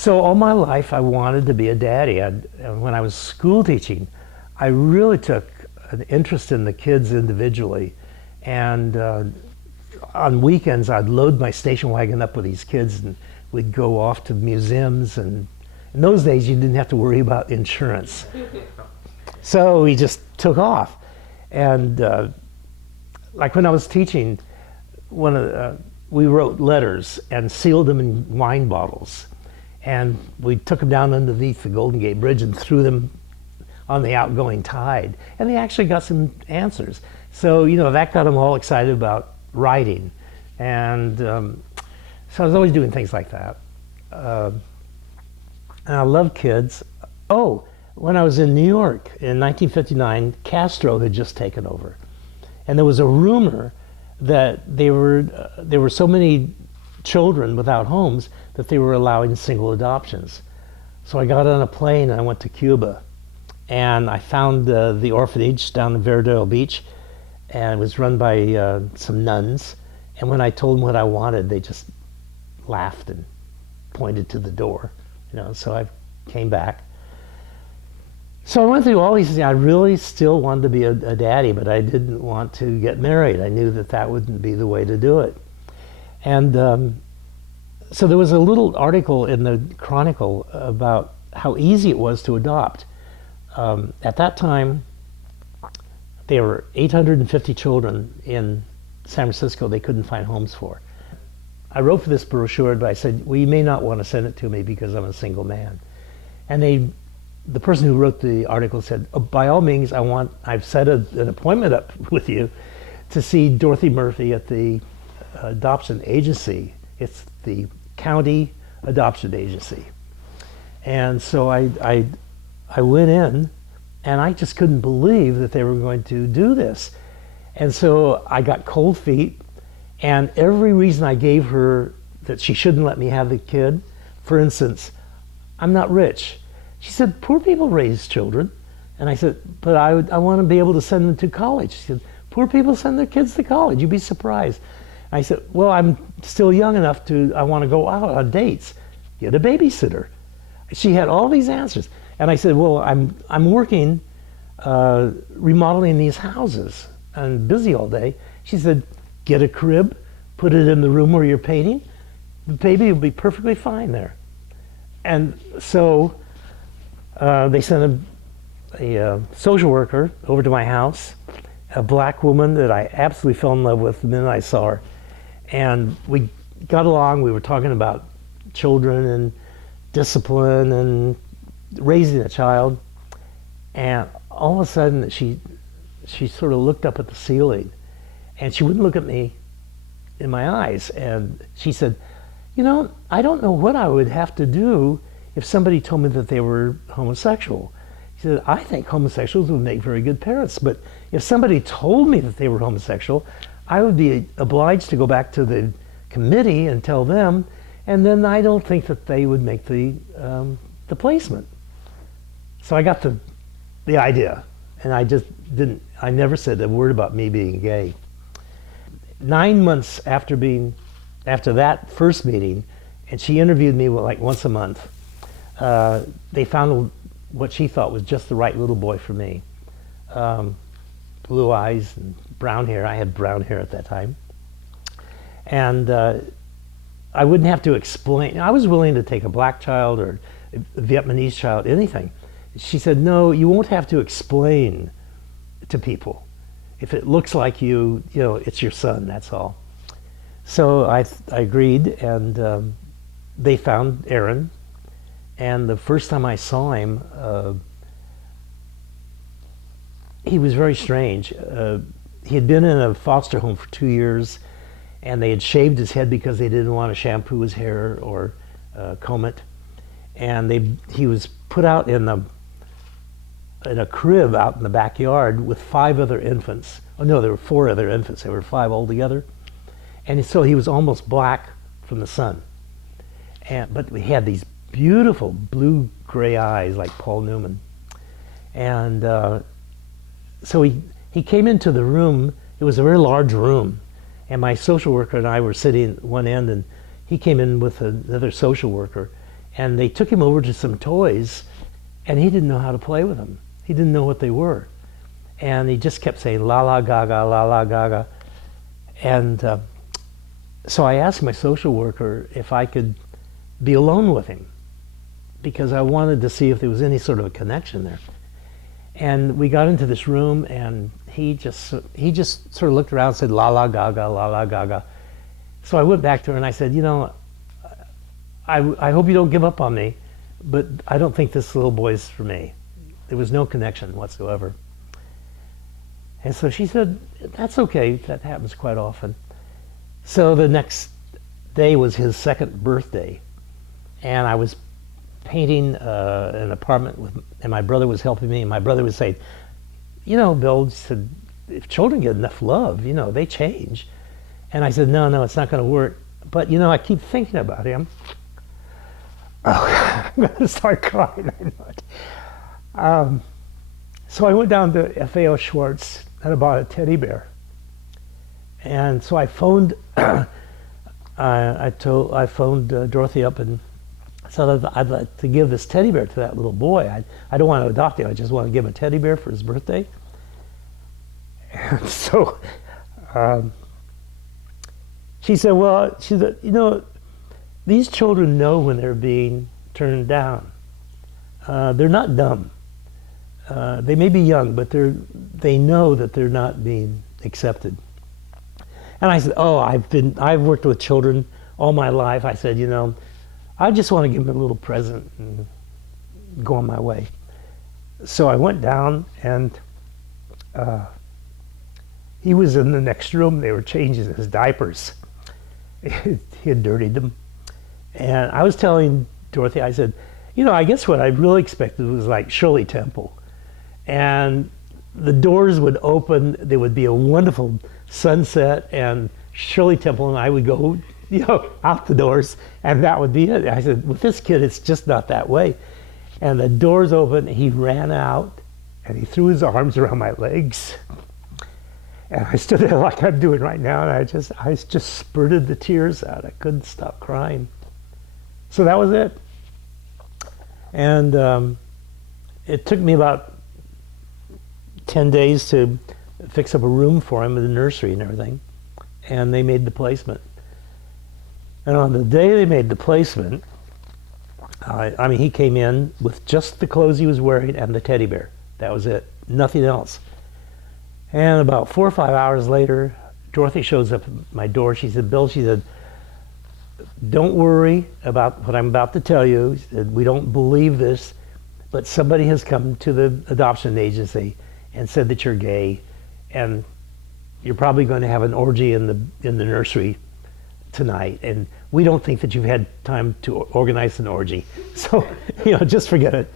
So all my life I wanted to be a daddy. When I was school teaching, I really took an interest in the kids individually. And on weekends I'd load my station wagon up with these kids and we'd go off to museums. And in those days you didn't have to worry about insurance. So we just took off. And like when I was teaching, we wrote letters and sealed them in wine bottles. And we took them down underneath the Golden Gate Bridge and threw them on the outgoing tide. And they actually got some answers. So, that got them all excited about writing. And so I was always doing things like that. And I love kids. Oh, when I was in New York in 1959, Castro had just taken over. And there was a rumor that there were so many children without homes that they were allowing single adoptions. So I got on a plane and I went to Cuba, and I found the orphanage down in Veradero Beach, and it was run by some nuns. And when I told them what I wanted, they just laughed and pointed to the door. So I came back. So I went through all these things. I really still wanted to be a daddy, but I didn't want to get married. I knew that wouldn't be the way to do it. And so there was a little article in the Chronicle about how easy it was to adopt. At that time, there were 850 children in San Francisco they couldn't find homes for. I wrote for this brochure, but I said, well, you may not want to send it to me because I'm a single man. And the person who wrote the article said, oh, by all means, I've set an appointment up with you to see Dorothy Murphy at the adoption agency. It's the county adoption agency. And so I went in, and I just couldn't believe that they were going to do this. And so I got cold feet, and every reason I gave her that she shouldn't let me have the kid, for instance, I'm not rich. She said, poor people raise children. And I said, but I want to be able to send them to college. She said, poor people send their kids to college. You'd be surprised. I said, well, I'm still young enough I want to go out on dates. Get a babysitter. She had all these answers. And I said, well, I'm working remodeling these houses and busy all day. She said, get a crib, put it in the room where you're painting. The baby will be perfectly fine there. And so they sent a social worker over to my house, a black woman that I absolutely fell in love with the minute I saw her. And we got along. We were talking about children and discipline and raising a child. And all of a sudden, she sort of looked up at the ceiling, and she wouldn't look at me in my eyes. And she said, I don't know what I would have to do if somebody told me that they were homosexual. She said, I think homosexuals would make very good parents, but if somebody told me that they were homosexual, I would be obliged to go back to the committee and tell them, and then I don't think that they would make the placement. So I got the idea, and I never said a word about me being gay. 9 months after that first meeting, and she interviewed me once a month, they found what she thought was just the right little boy for me. Blue eyes and brown hair. I had brown hair at that time. And I wouldn't have to explain. I was willing to take a black child or a Vietnamese child, anything. She said, no, you won't have to explain to people. If it looks like you, it's your son, that's all. So I agreed, and they found Aaron. And the first time I saw him, he was very strange. He had been in a foster home for 2 years, and they had shaved his head because they didn't want to shampoo his hair or comb it. And he was put out in a crib out in the backyard with 5 other infants. Oh no, there were 4 other infants. There were 5 altogether. And so he was almost black from the sun. But he had these beautiful blue-gray eyes like Paul Newman. And so he came into the room. It was a very large room. And my social worker and I were sitting at one end, and he came in with another social worker. And they took him over to some toys, and he didn't know how to play with them. He didn't know what they were. And he just kept saying, la la gaga, la la gaga. And so I asked my social worker if I could be alone with him, because I wanted to see if there was any sort of a connection there. And we got into this room, and he just sort of looked around and said, la la gaga, la la gaga. So I went back to her and I said, you know, I hope you don't give up on me, but I don't think this little boy's for me. There was no connection whatsoever. And so she said, that's okay, that happens quite often. So the next day was his second birthday, and I was painting an apartment and my brother was helping me, and my brother would say, you know, Bill, he said, if children get enough love, you know, they change. And I said, no, it's not going to work. But, you know, I keep thinking about him. Oh, I'm going to start crying. I know it. So I went down to FAO Schwartz and I bought a teddy bear. And so I phoned, I phoned Dorothy up and said I'd like to give this teddy bear to that little boy. I don't want to adopt him. I just want to give him a teddy bear for his birthday. And so she said, well, she said, you know, these children know when they're being turned down. They're not dumb. They may be young, but they know that they're not being accepted. And I said, oh, I've worked with children all my life. I said, you know, I just want to give them a little present and go on my way. So I went down, and he was in the next room. They were changing his diapers. He had dirtied them. And I was telling Dorothy, I said, you know, I guess what I really expected was like Shirley Temple. And the doors would open, there would be a wonderful sunset, and Shirley Temple and I would go, you know, out the doors, and that would be it. I said, with this kid, it's just not that way. And the doors opened, he ran out, and he threw his arms around my legs. And I stood there like I'm doing right now, and I just spurted the tears out. I couldn't stop crying. So that was it. And it took me about 10 days to fix up a room for him in the nursery and everything. And they made the placement. And on the day they made the placement, I mean, he came in with just the clothes he was wearing and the teddy bear. That was it. Nothing else. And about 4 or 5 hours later, Dorothy shows up at my door. She said, Bill, she said, don't worry about what I'm about to tell you. She said, we don't believe this, but somebody has come to the adoption agency and said that you're gay, and you're probably going to have an orgy in the nursery tonight, and we don't think that you've had time to organize an orgy. So, you know, just forget it.